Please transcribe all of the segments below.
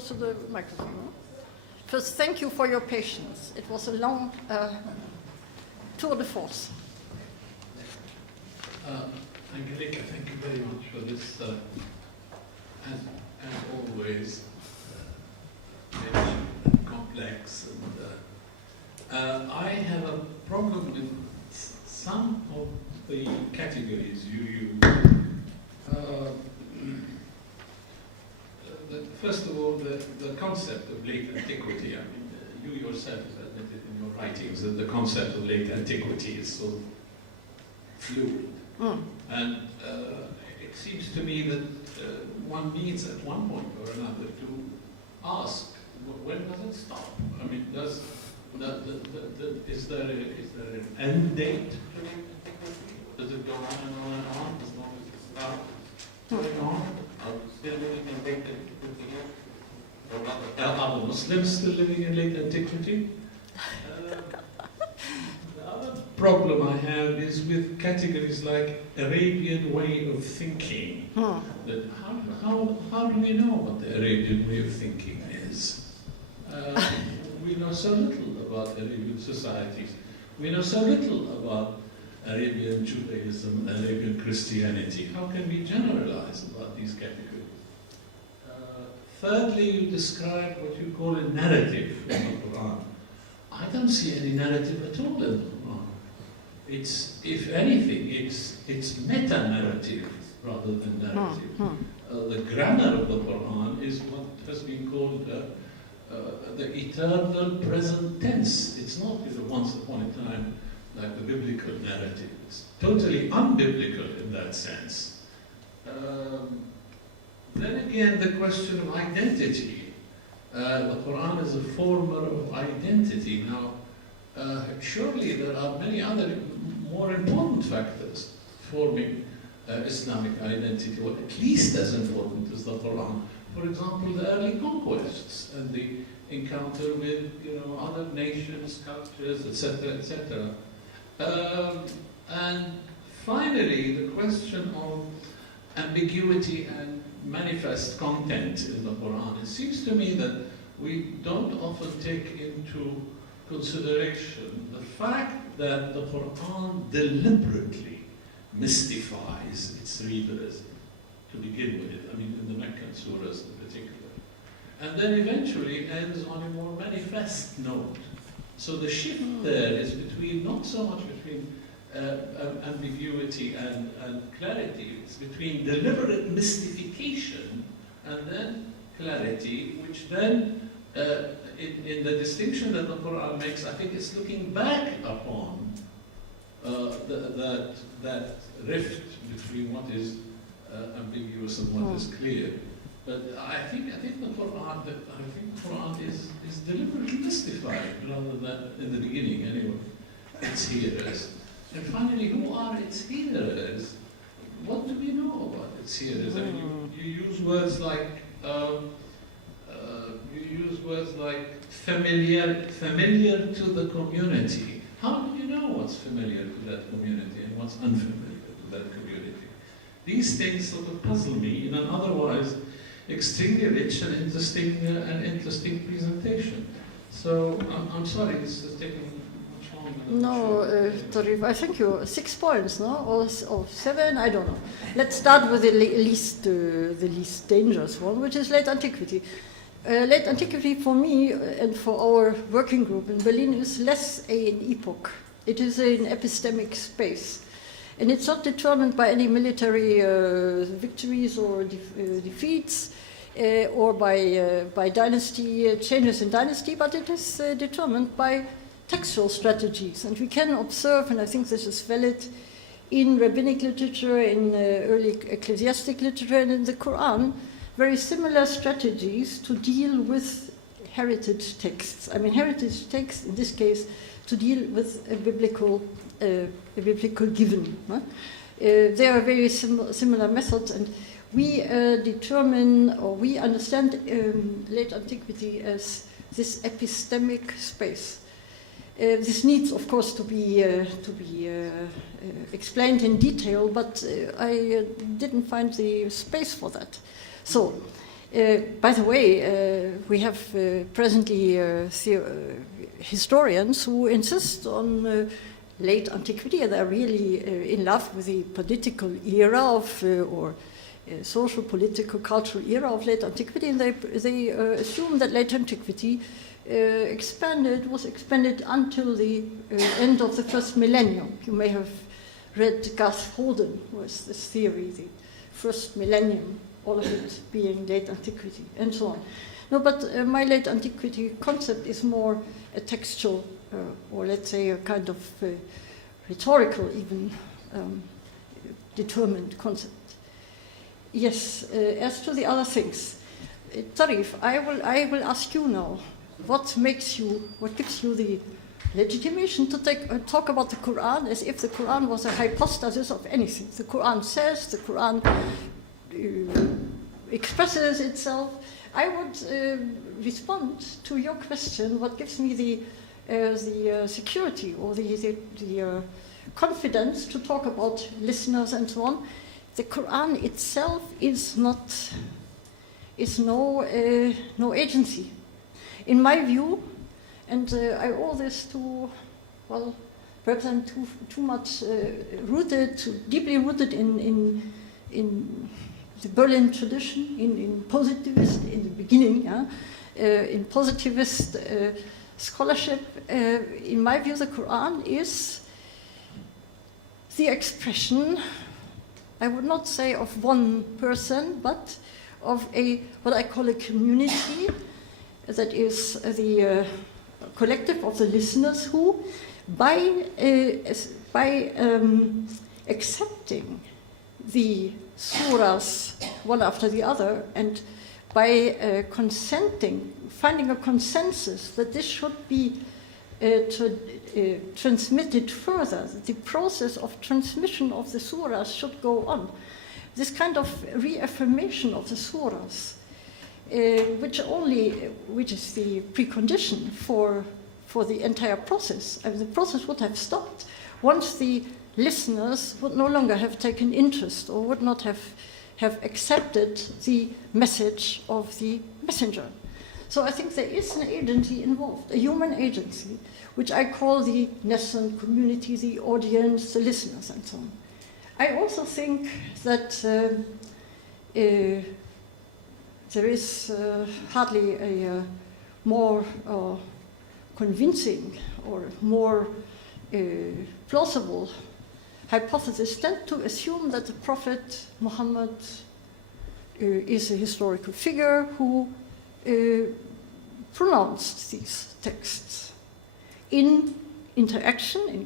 close to the microphone. No? First, thank you for your patience. It was a long tour de force. Angelika, thank you very much for this, as always, complex. And I have a problem with some of the categories you use. First of all, the concept of late antiquity. I mean, you yourself have admitted in your writings that the concept of late antiquity is so fluid. And it seems to me that one needs at one point or another to ask, when does it stop? I mean, is there an end date to late antiquity? Does it go on and on and on as long as it's about going on? Are we still living in late antiquity here? Or are the Muslims still living in late antiquity? The other problem I have is with categories like Arabian way of thinking. That how do we know what the Arabian way of thinking is? We know so little about Arabian societies. We know so little about Arabian Judaism, Arabian Christianity. How can we generalize about these categories? Thirdly, you describe what you call a narrative in the Quran. I don't see any narrative at all in the Quran. It's, if anything, it's meta-narrative rather than narrative. The grammar of the Quran is what has been called the eternal present tense. It's not once upon a time like the biblical narrative. It's totally unbiblical in that sense. Then again, the question of identity. The Quran is a former of identity. Now, surely there are many other more important factors forming Islamic identity, or at least as important as the Quran. For example, the early conquests and the encounter with other nations, cultures, etc., etc. And finally, the question of ambiguity and manifest content in the Quran. It seems to me that we don't often take into consideration the fact that the Quran deliberately mystifies its readers to begin with. I mean, in the Meccan surahs in particular. And then eventually ends on a more manifest note. So the shift there is between, not so much between ambiguity and clarity, it's between deliberate mystification and then clarity, which then, in the distinction that the Quran makes, I think it's looking back upon that rift between what is ambiguous and what is clear. But I think the Quran is deliberately mystified rather than in the beginning anyway. Its hearers. And finally, who are its hearers? What do we know about its hearers? I mean, you use words like familiar to the community. How do you know what's familiar to that community and what's unfamiliar to that community? These things sort of puzzle me in an otherwise extremely rich and interesting presentation. So I'm sorry, this is taking much longer than No, I thank you. 6 points, no, or 7, I don't know. Let's start with the least dangerous one, which is late antiquity. Late antiquity for me and for our working group in Berlin is less an epoch. It is an epistemic space. And it's not determined by any military victories or defeats or by dynasty changes in dynasty, but it is determined by textual strategies. And we can observe, and I think this is valid, in rabbinic literature, in early ecclesiastic literature, and in the Quran, very similar strategies to deal with heritage texts. I mean, heritage texts, in this case, to deal with a biblical given. There are very similar methods, and we determine, or we understand late antiquity as this epistemic space. This needs, of course, to be explained in detail, but I didn't find the space for that. So, By the way, we have presently historians who insist on late antiquity. They're really in love with the political era of, or social, political, cultural era of late antiquity, and they assume that late antiquity was expanded until the end of the first millennium. You may have read Garth Holden, was this theory, the first millennium, all of it being late antiquity, and so on. No, but my late antiquity concept is more a textual, or let's say a kind of rhetorical, even determined concept. Yes, as to the other things, Tarif, I will ask you now, what gives you the legitimation to talk about the Quran as if the Quran was a hypostasis of anything? The Quran says, the Quran expresses itself. I would respond to your question, what gives me the security or the confidence to talk about listeners and so on. The Quran itself is no agency. In my view, and I owe this to, well, perhaps I'm too much deeply rooted in the Berlin tradition, in positivist, in the beginning, in positivist scholarship. In my view, the Quran is the expression, I would not say of one person, but of what I call a community, that is the collective of the listeners who, by accepting the surahs one after the other, and by finding a consensus that this should be transmitted further, that the process of transmission of the surahs should go on. This kind of reaffirmation of the surahs, which is the precondition for the entire process. I mean, the process would have stopped once the listeners would no longer have taken interest or would not have accepted the message of the messenger. So I think there is an agency involved, a human agency, which I call the nascent community, the audience, the listeners, and so on. I also think that there is hardly a more convincing or more plausible hypothesis than to assume that the Prophet Muhammad is a historical figure who pronounced these texts in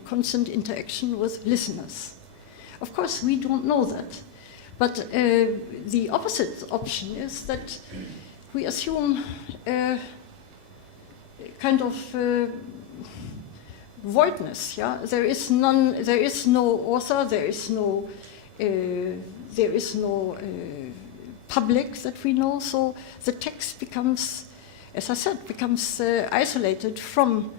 constant interaction with listeners. Of course, we don't know that. But the opposite option is that we assume kind of voidness. Yeah, there is no author. There is no public that we know. So the text becomes, as I said, isolated from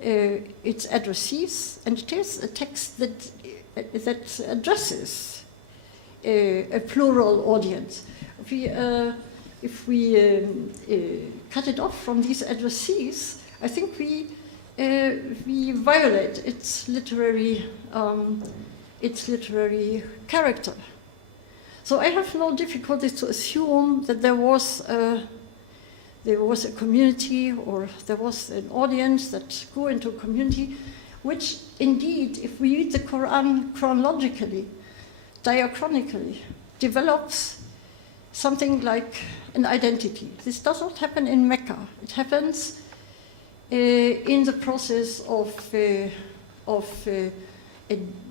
its addressees, and it is a text that addresses a plural audience. If we cut it off from these addressees, I think we violate its literary character. So I have no difficulty to assume that there was a community, or there was an audience that grew into a community, which indeed, if we read the Quran chronologically, diachronically, develops something like an identity. This does not happen in Mecca. It happens in the process of a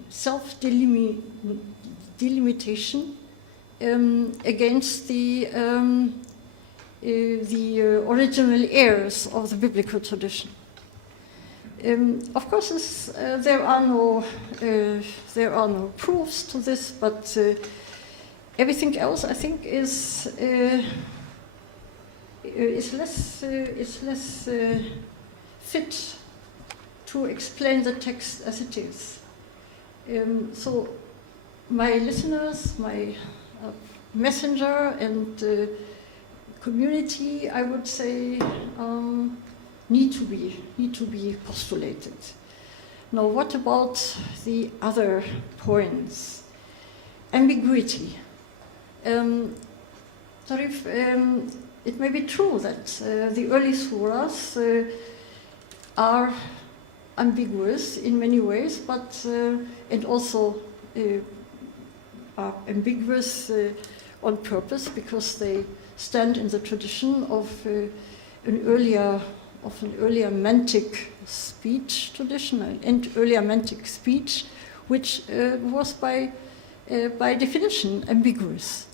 self-delimitation against the original heirs of the biblical tradition. Of course, there are no proofs to this, but everything else, I think, is less fit to explain the text as it is. So, my listeners, my messenger and community, I would say, need to be postulated. Now, what about the other points? Ambiguity. It may be true that the early surahs are ambiguous in many ways, but and also are ambiguous on purpose because they stand in the tradition of an earlier mantic speech tradition, and earlier mantic speech, which was by definition ambiguous.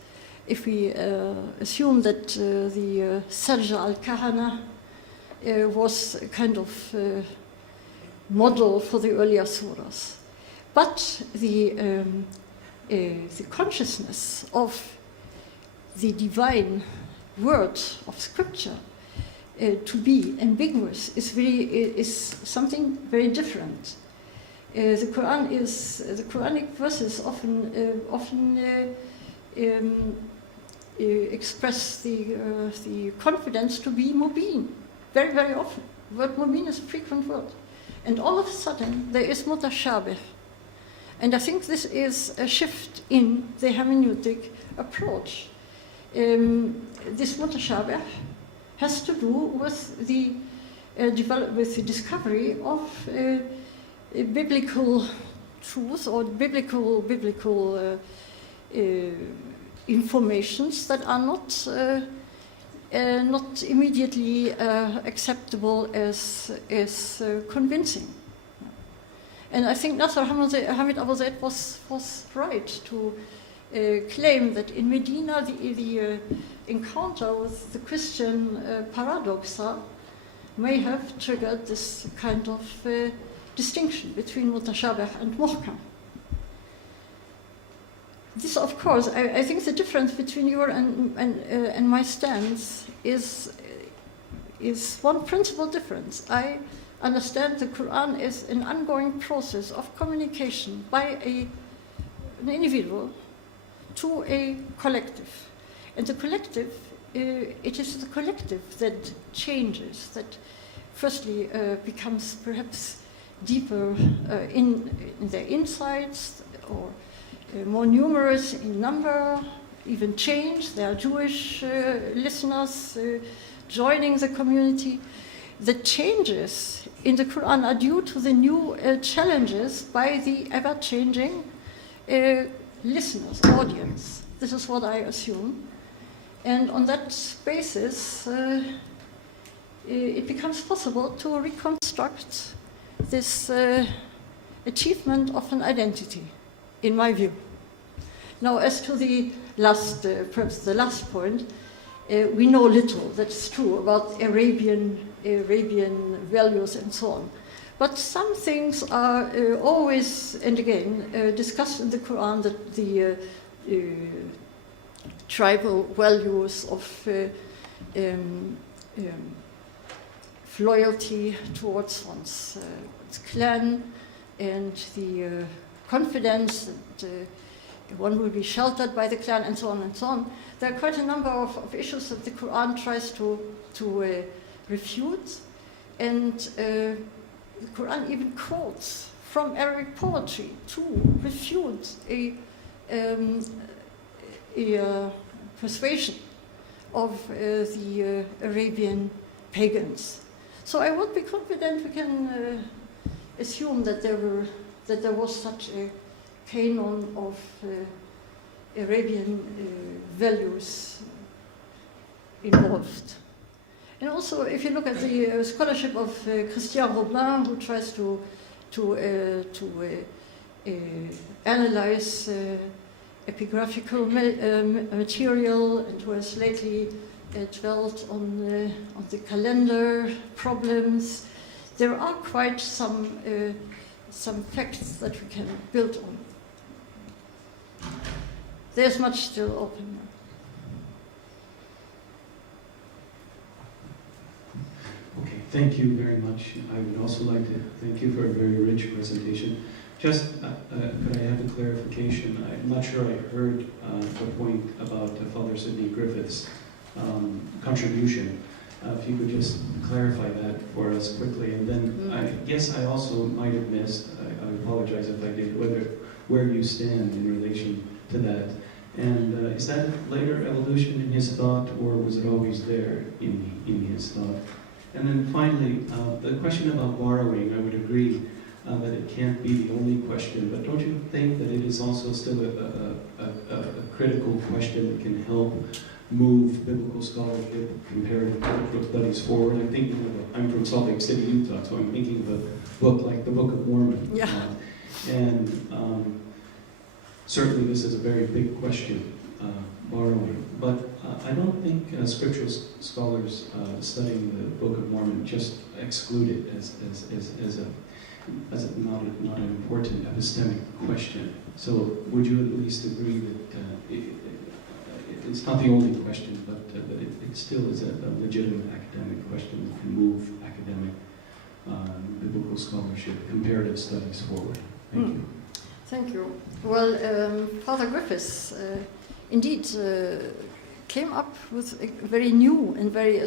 If we assume that the Sajda al-Kahana was a kind of model for the earlier surahs, but the consciousness of the divine word of scripture to be ambiguous is something very different. The Quranic verses often express the confidence to be mubin, very, very often. The word mubin is a frequent word. And all of a sudden, there is mutashabih. And I think this is a shift in the hermeneutic approach. This mutashabih has to do with the discovery of biblical truth or biblical informations that are not immediately acceptable as convincing. And I think Nasser Hamid Abu Zaid was right to claim that in Medina the encounter with the Christian paradoxa may have triggered this kind of distinction between mutashabih and muhkam. This, of course, I think the difference between your and my stance is one principal difference. I understand the Quran as an ongoing process of communication by an individual to a collective. And the collective, it is the collective that changes, that firstly becomes perhaps deeper in their insights, or more numerous in number, even change. There are Jewish listeners joining the community. The changes in the Quran are due to the new challenges by the ever-changing listeners, audience. This is what I assume. And on that basis, it becomes possible to reconstruct this achievement of an identity, in my view. Now, as to the last, perhaps the last point, we know little, that's true, about Arabian values and so on. But some things are always and again discussed in the Quran, that the tribal values of loyalty towards one's clan, and the confidence that one will be sheltered by the clan, and so on and so on. There are quite a number of issues that the Quran tries to refute, and the Quran even quotes from Arabic poetry to refute a persuasion of the Arabian pagans. So I would be confident we can assume that there was such a canon of Arabian values involved. And also, if you look at the scholarship of Christian Roblin, who tries to analyze epigraphical material, and who has lately dwelt on the calendar problems, there are quite some facts that we can build on. There's much still open. Okay, thank you very much. I would also like to thank you for a very rich presentation. Just, could I have a clarification? I'm not sure I heard the point about Father Sidney Griffiths. contribution. If you could just clarify that for us quickly, and then I guess I also might have missed, I apologize if I did, where you stand in relation to that. And is that a later evolution in his thought, or was it always there in his thought? And then finally, the question about borrowing, I would agree that it can't be the only question, but don't you think that it is also still a critical question that can help move biblical scholarship, comparative biblical studies forward? I'm from Salt Lake City, Utah, so I'm thinking of a book like the Book of Mormon. Yeah. Certainly this is a very big question, borrowing, but I don't think scriptural scholars studying the Book of Mormon just exclude it as not an important epistemic question. So would you at least agree that it's not the only question, but it still is a legitimate academic question that can move academic biblical scholarship, comparative studies forward? Thank you. Thank you. Well, Father Griffiths indeed came up with a very new and very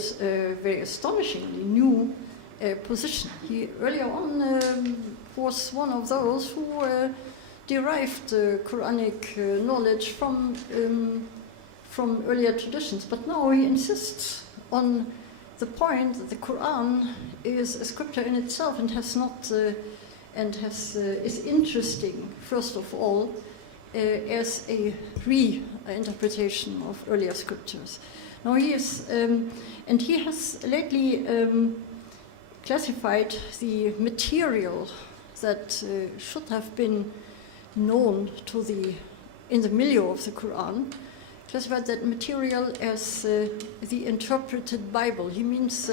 astonishingly new position. He earlier on was one of those who derived Quranic knowledge from earlier traditions, but now he insists on the point that the Qur'an is a scripture in itself and has not is interesting, first of all, as a reinterpretation of earlier scriptures. Now he is, and he has lately classified the material that should have been known in the milieu of the Qur'an, classified that material as the interpreted Bible. He means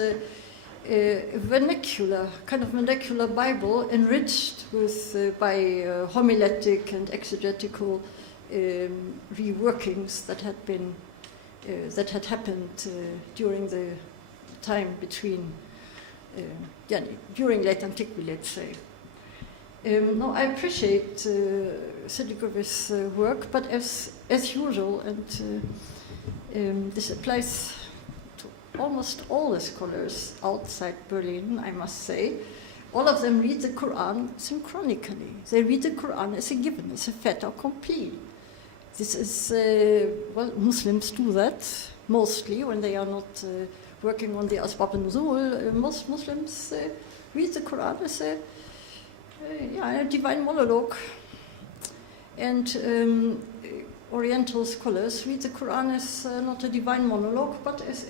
vernacular Bible enriched by homiletic and exegetical reworkings that had happened during the time between during late antiquity, let's say. No, I appreciate Sidney Griffiths' work, but as usual, and this applies almost all the scholars outside Berlin, I must say, all of them read the Quran synchronically. They read the Quran as a given, as a fait accompli. This is, Muslims do that mostly when they are not working on the Asbab al-Nuzul. Most Muslims read the Quran as a divine monologue. And Oriental scholars read the Quran as not a divine monologue, but as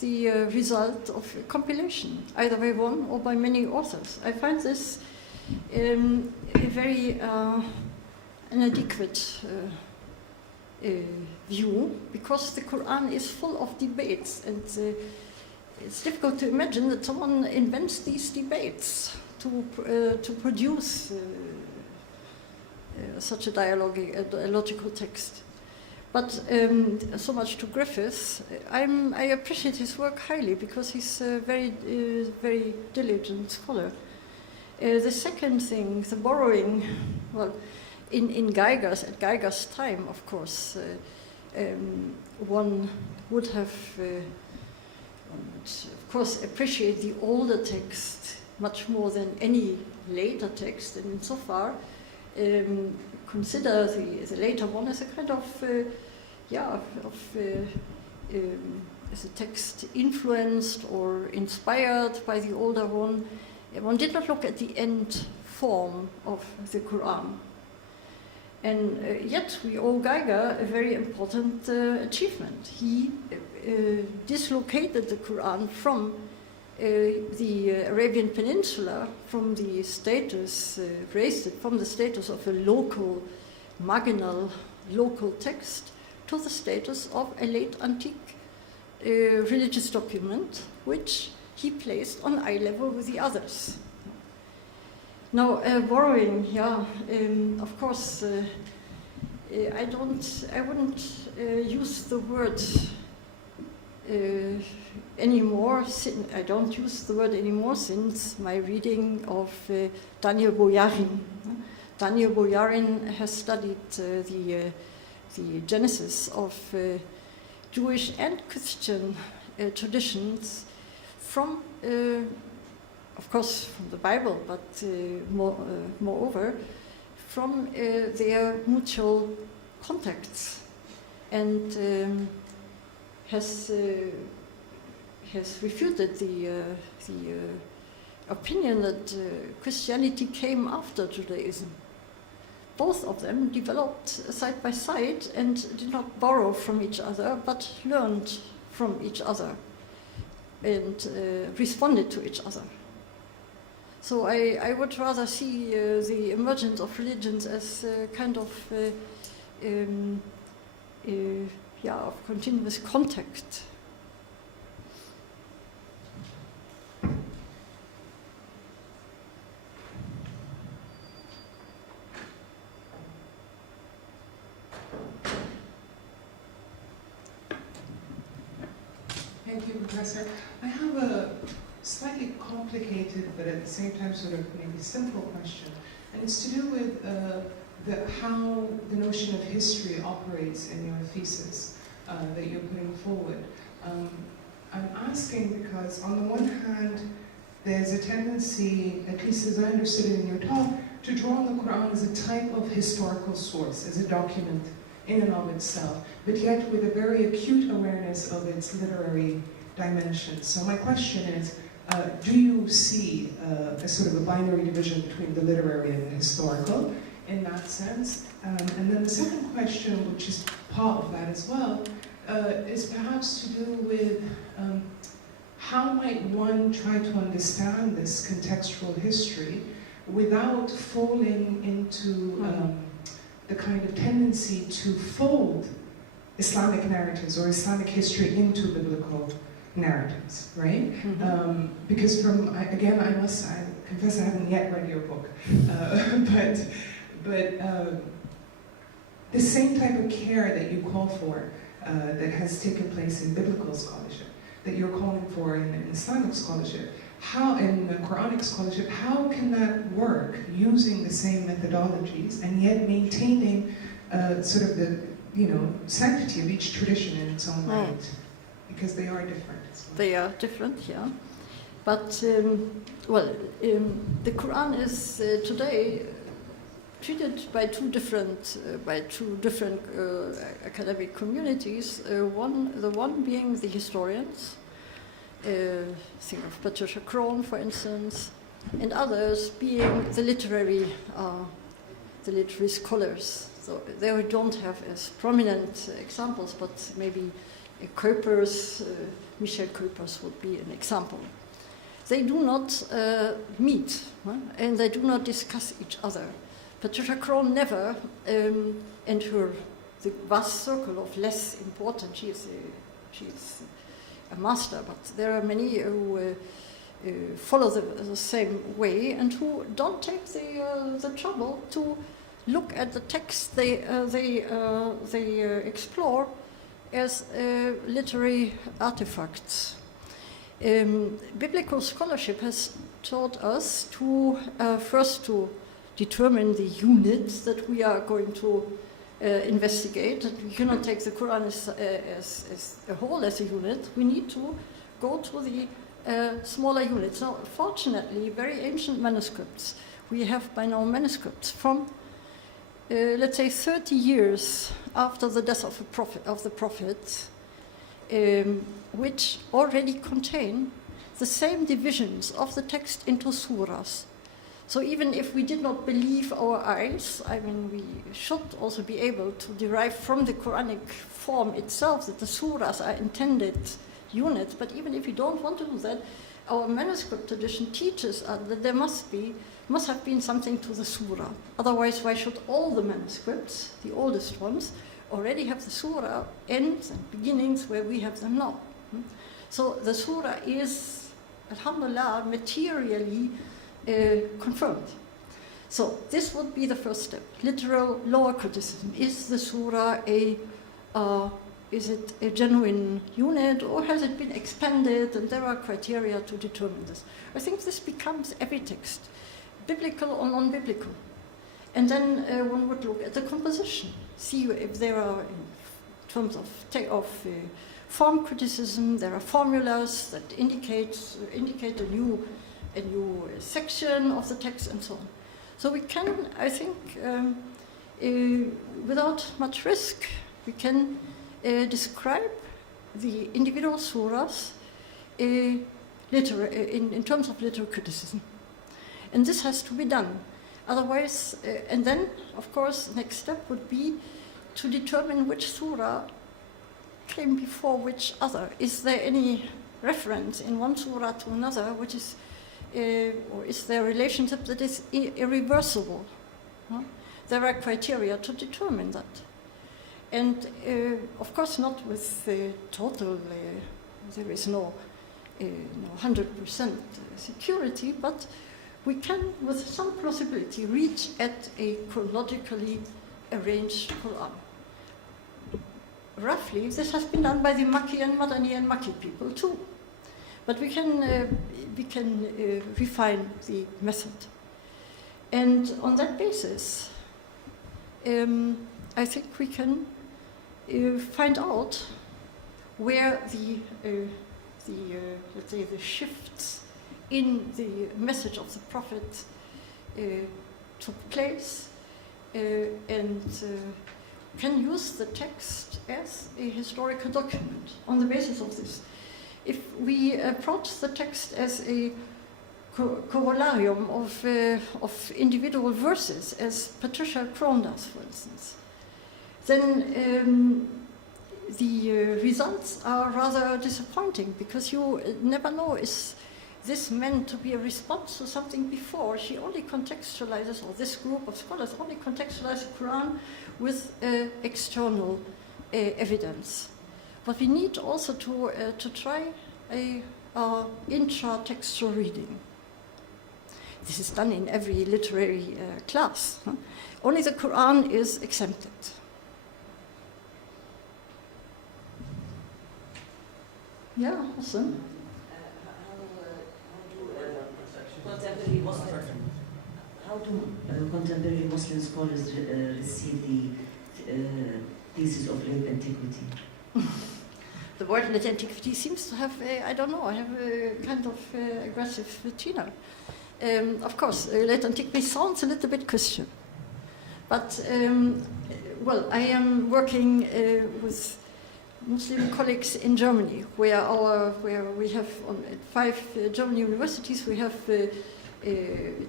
the result of a compilation, either by one or by many authors. I find this a very inadequate view, because the Quran is full of debates, and it's difficult to imagine that someone invents these debates to produce such a dialogical text. But so much to Griffiths. I appreciate his work highly because he's a very diligent scholar. The second thing, the borrowing, well, at Geiger's time, of course, one would have, of course, appreciate the older text much more than any later text, and insofar consider the later one as a kind of, as a text influenced or inspired by the older one. One did not look at the end form of the Quran. And yet we owe Geiger a very important achievement. He dislocated the Quran from the Arabian Peninsula, from the status, raised it from the status of a marginal local text to the status of a late antique religious document, which he placed on eye level with the others. Now, borrowing, of course, I wouldn't use the word anymore. I don't use the word anymore since my reading of Daniel Boyarin. Daniel Boyarin has studied the genesis of Jewish and Christian traditions from, of course, from the Bible, but moreover, from their mutual contacts, and has refuted the opinion that Christianity came after Judaism. Both of them developed side by side and did not borrow from each other, but learned from each other and responded to each other. So I would rather see the emergence of religions as kind of of continuous contact. Thank you, Professor. I have a slightly complicated, but at the same time sort of maybe simple question, and it's to do with how the notion of history operates in your thesis that you're putting forward. I'm asking because on the one hand, there's a tendency, at least as I understood it in your talk, to draw on the Quran as a type of historical source, as a document in and of itself, but yet with a very acute awareness of its literary dimensions. So my question is, do you see a sort of a binary division between the literary and the historical in that sense? And then the second question, which is part of that as well, is perhaps to do with how might one try to understand this contextual history without falling into the kind of tendency to fold Islamic narratives or Islamic history into biblical narratives, right? Mm-hmm. Because I confess I haven't yet read your book, but the same type of care that you call for that has taken place in biblical scholarship, that you're calling for in Islamic scholarship, how in Quranic scholarship, how can that work using the same methodologies and yet maintaining sort of the sanctity of each tradition in its own right? Because they are different. They are different, yeah. But the Quran is today treated by two different academic communities. The one being the historians. Think of Patricia Crone, for instance, and others being the literary scholars. So there we don't have as prominent examples, but maybe Corpus, Michel Corpus would be an example. They do not meet, and they do not discuss each other. Patricia Crone never, and the vast circle of less important, she is a master, but there are many who follow the same way and who don't take the trouble to look at the text they explore as literary artifacts. Biblical scholarship has taught us to first to determine the units that we are going to investigate. And we cannot take the Quran as a whole, as a unit. We need to go to the smaller units. Now, fortunately, very ancient manuscripts. We have by now manuscripts from, let's say, 30 years after the death of the prophet, which already contain the same divisions of the text into surahs. So even if we did not believe our eyes, I mean, we should also be able to derive from the Quranic form itself that the surahs are intended units. But even if we don't want to do that, our manuscript tradition teaches us that there must have been something to the surah. Otherwise, why should all the manuscripts, the oldest ones, already have the surah ends and beginnings where we have them now? So the surah is, alhamdulillah, materially confirmed. So this would be the first step. Literal lower criticism. Is the surah is it a genuine unit, or has it been expanded? And there are criteria to determine this. I think this becomes every text, biblical or non-biblical. And then one would look at the composition, see if there are terms of form criticism. There are formulas that indicate a new section of the text and so on. So we can, I think, without much risk, we can describe the individual surahs in terms of literary criticism. And this has to be done. Otherwise, and then, of course, the next step would be to determine which surah came before which other. Is there any reference in one surah to another, which is, or is there a relationship that is irreversible? Huh? There are criteria to determine that. And of course not with total, there is no 100% security, but we can, with some plausibility, reach at a chronologically arranged Quran. Roughly, this has been done by the Makki and Madani and Makki people too. But we can refine the method. And on that basis, I think we can find out where let's say the shifts in the message of the Prophet took place, and can use the text as a historical document on the basis of this. If we approach the text as a corollarium of individual verses, as Patricia Crone does, for instance, then the results are rather disappointing, because you never know, is this meant to be a response to something before? She only contextualizes, or this group of scholars only contextualizes the Quran with external evidence. But we need also to try a intra-textual reading. This is done in every literary class. Huh? Only the Quran is exempted. Yeah, awesome. How do contemporary Muslim scholars receive the thesis of late antiquity? The word late antiquity seems to have, I don't know, I have a kind of aggressive tenor. Of course, late antiquity sounds a little bit Christian. But, well, I am working with Muslim colleagues in Germany, where we have at 5 German universities, we have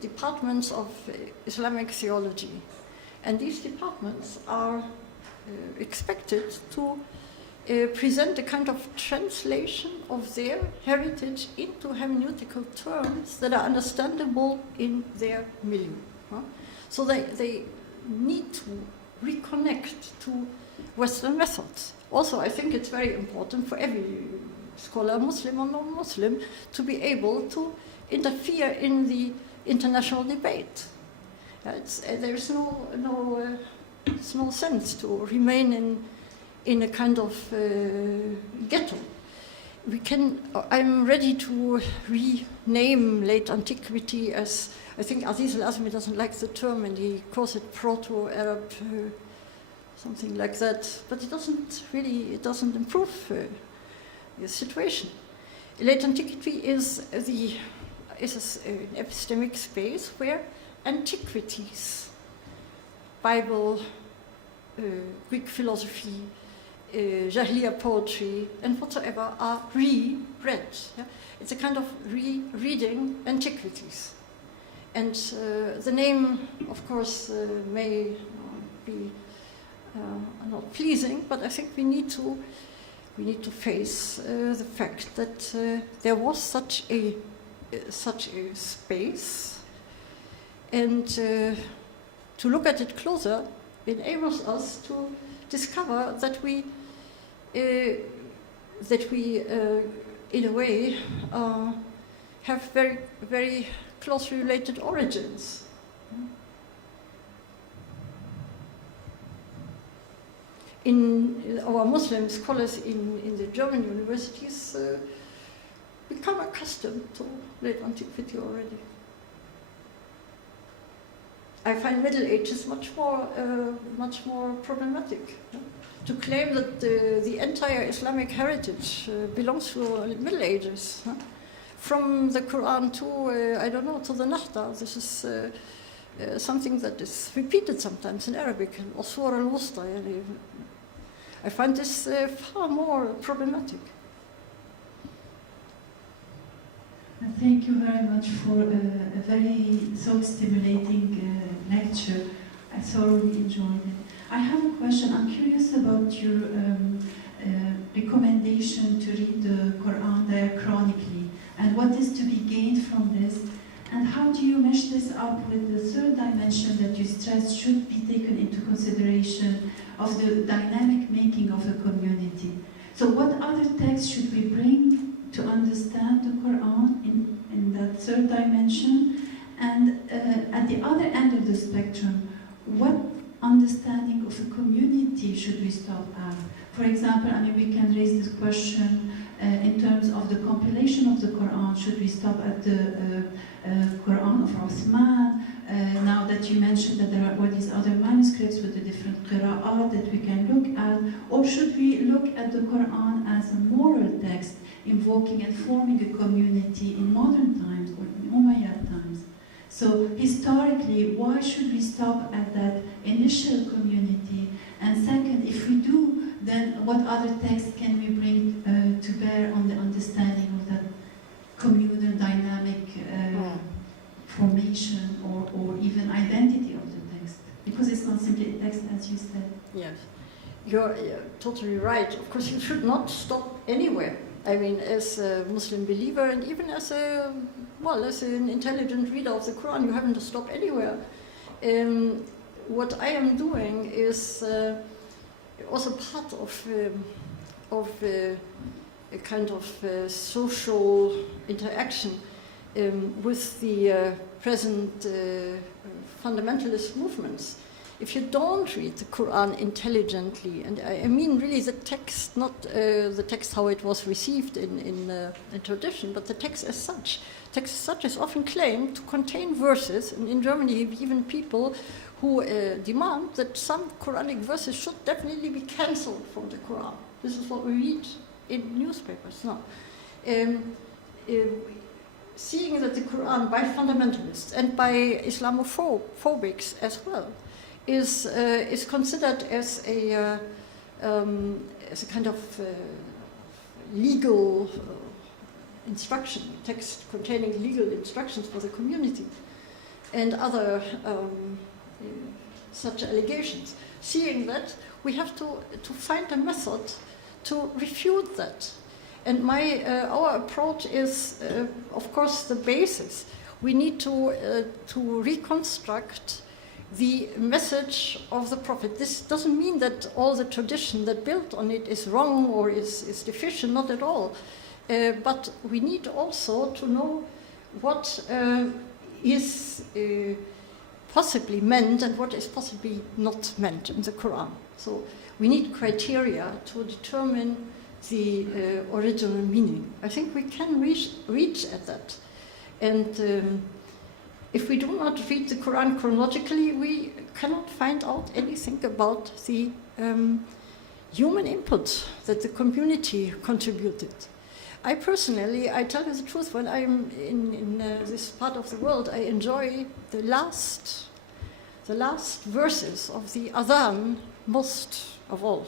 departments of Islamic theology. And these departments are expected to present a kind of translation of their heritage into hermeneutical terms that are understandable in their milieu. Huh? So they need to reconnect to Western methods. Also, I think it's very important for every scholar, Muslim or non-Muslim, to be able to interfere in the international debate. There's no sense to remain in a kind of ghetto. I'm ready to rename late antiquity as, I think Aziz al-Azmi doesn't like the term, and he calls it proto-Arab, something like that. But it doesn't improve the situation. Late antiquity is an epistemic space where antiquities, Bible, Greek philosophy, Jahiliya poetry, and whatsoever are re-read. Yeah? It's a kind of re-reading antiquities. And the name, of course, may be not pleasing, but I think we need to face the fact that there was such a space, and to look at it closer enables us to discover that we in a way have very, very closely related origins. In our Muslim scholars in the German universities become accustomed to late antiquity already. I find Middle Ages much more problematic. To claim that the entire Islamic heritage belongs to Middle Ages, from the Quran to I don't know, to the Nahda. This is something that is repeated sometimes in Arabic, Aswar al-Wusta. I find this far more problematic. Thank you very much for a very thought-stimulating lecture. I thoroughly enjoyed it. I have a question. I'm curious about your recommendation to read the Quran diachronically, and what is to be gained from this, and how do you mesh this up with the third dimension that you stressed should be taken into consideration of the dynamic making of a community? So what other texts should we bring to understand the Quran in that third dimension? And at the other end of the spectrum, what understanding of a community should we stop at? For example, I mean, we can raise this question in terms of the compilation of the Quran. Should we stop at the Quran of Uthman? Now that you mentioned that there are all these other manuscripts with the different qira'at that we can look at, or should we look at the Quran as a moral text invoking and forming a community in modern times or in Umayyad times? So historically, why should we stop at that initial community? And second, if we do, then what other texts can we bring to bear on the understanding of that communal dynamic formation or even identity of the text? Because it's not simply a text, as you said. Yes, you're totally right. Of course, you should not stop anywhere. I mean, as a Muslim believer and even as an intelligent reader of the Quran, you haven't to stop anywhere. What I am doing is also part of a kind of social interaction with the present fundamentalist movements. If you don't read the Quran intelligently, and I mean really the text, not the text how it was received in tradition, but the text as such. Text as such is often claimed to contain verses, and in Germany even people who demand that some Quranic verses should definitely be cancelled from the Quran. This is what we read in newspapers now. Seeing that the Quran by fundamentalists and by Islamophobics as well is considered as a kind of legal instruction, text containing legal instructions for the community, and other such allegations. Seeing that, we have to find a method to refute that. And our approach is, of course, the basis. We need to reconstruct the message of the Prophet. This doesn't mean that all the tradition that built on it is wrong or is deficient, not at all. But we need also to know what is possibly meant and what is possibly not meant in the Quran. So we need criteria to determine the original meaning. I think we can reach at that. And if we do not read the Quran chronologically, we cannot find out anything about the human input that the community contributed. I personally, I tell you the truth, when I'm in this part of the world, I enjoy the last verses of the Adhan most of all.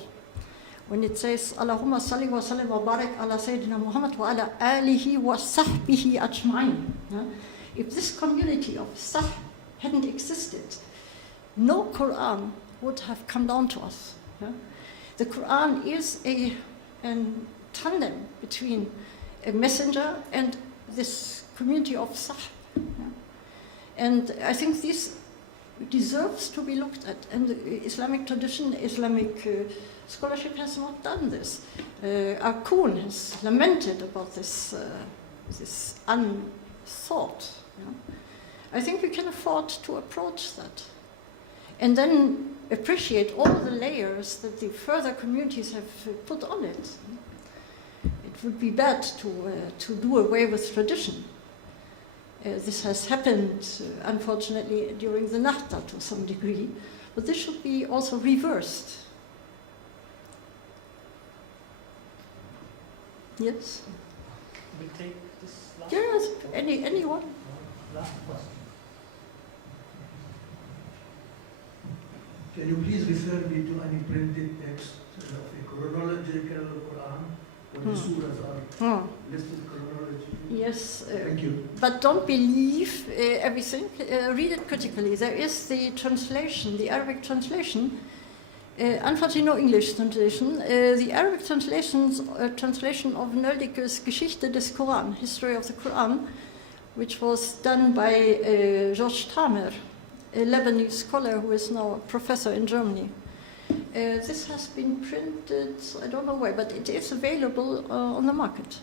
When it says, Allahumma salli wa sallim wa barik ala Sayyidina Muhammad wa ala alihi wa sahbihi ajma'in. If this community of Sah hadn't existed, no Quran would have come down to us. The Quran is a tandem between a messenger and this community of Sah. And I think this deserves to be looked at. And the Islamic tradition, Islamic scholarship has not done this. Arkun has lamented about this unthought. I think we can afford to approach that. And then appreciate all the layers that the further communities have put on it. It would be bad to do away with tradition. This has happened, unfortunately, during the Nahda to some degree, but this should be also reversed. Yes? We take this last Yes, anyone? last question. Can you please refer me to any printed text of a chronological Quran where the surahs are listed chronologically? Yes. Thank you. But don't believe everything. Read it critically. There is the translation, the Arabic translation. Unfortunately, no English translation. The Arabic translation of Nöldike's Geschichte des Koran, History of the Quran, which was done by George Tamer, a Lebanese scholar who is now a professor in Germany. This has been printed, I don't know where, but it is available on the market.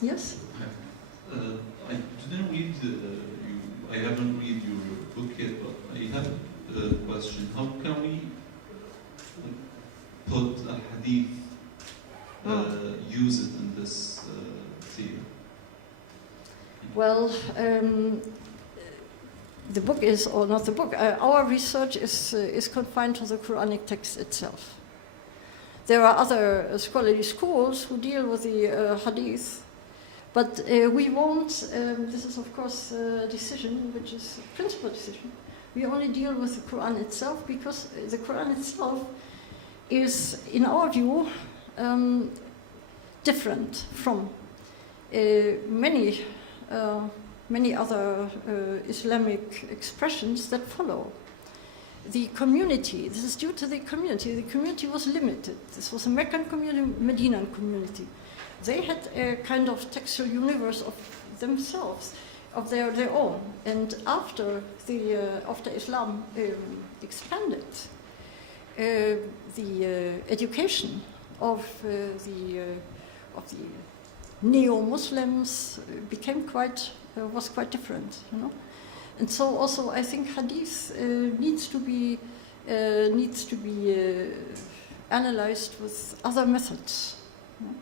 Yes? I didn't read I haven't read your book yet, but I have a question. How can we put a hadith, use it in this theory? Well, the book is, or not the book, our research is confined to the Quranic text itself. There are other scholarly schools who deal with the hadith, but we won't, this is of course a decision, which is a principal decision. We only deal with the Quran itself because the Quran itself is, in our view, different from many other Islamic expressions that follow. The community, this is due to the community was limited. This was a Meccan community, Medinan community. They had a kind of textual universe of themselves, of their own. And after Islam expanded, the education of the neo-Muslims was quite different, you know. And so also I think hadith needs to be analyzed with other methods. You know?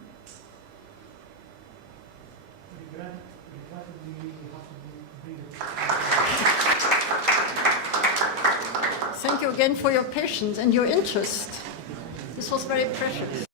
Thank you again for your patience and your interest. This was very precious.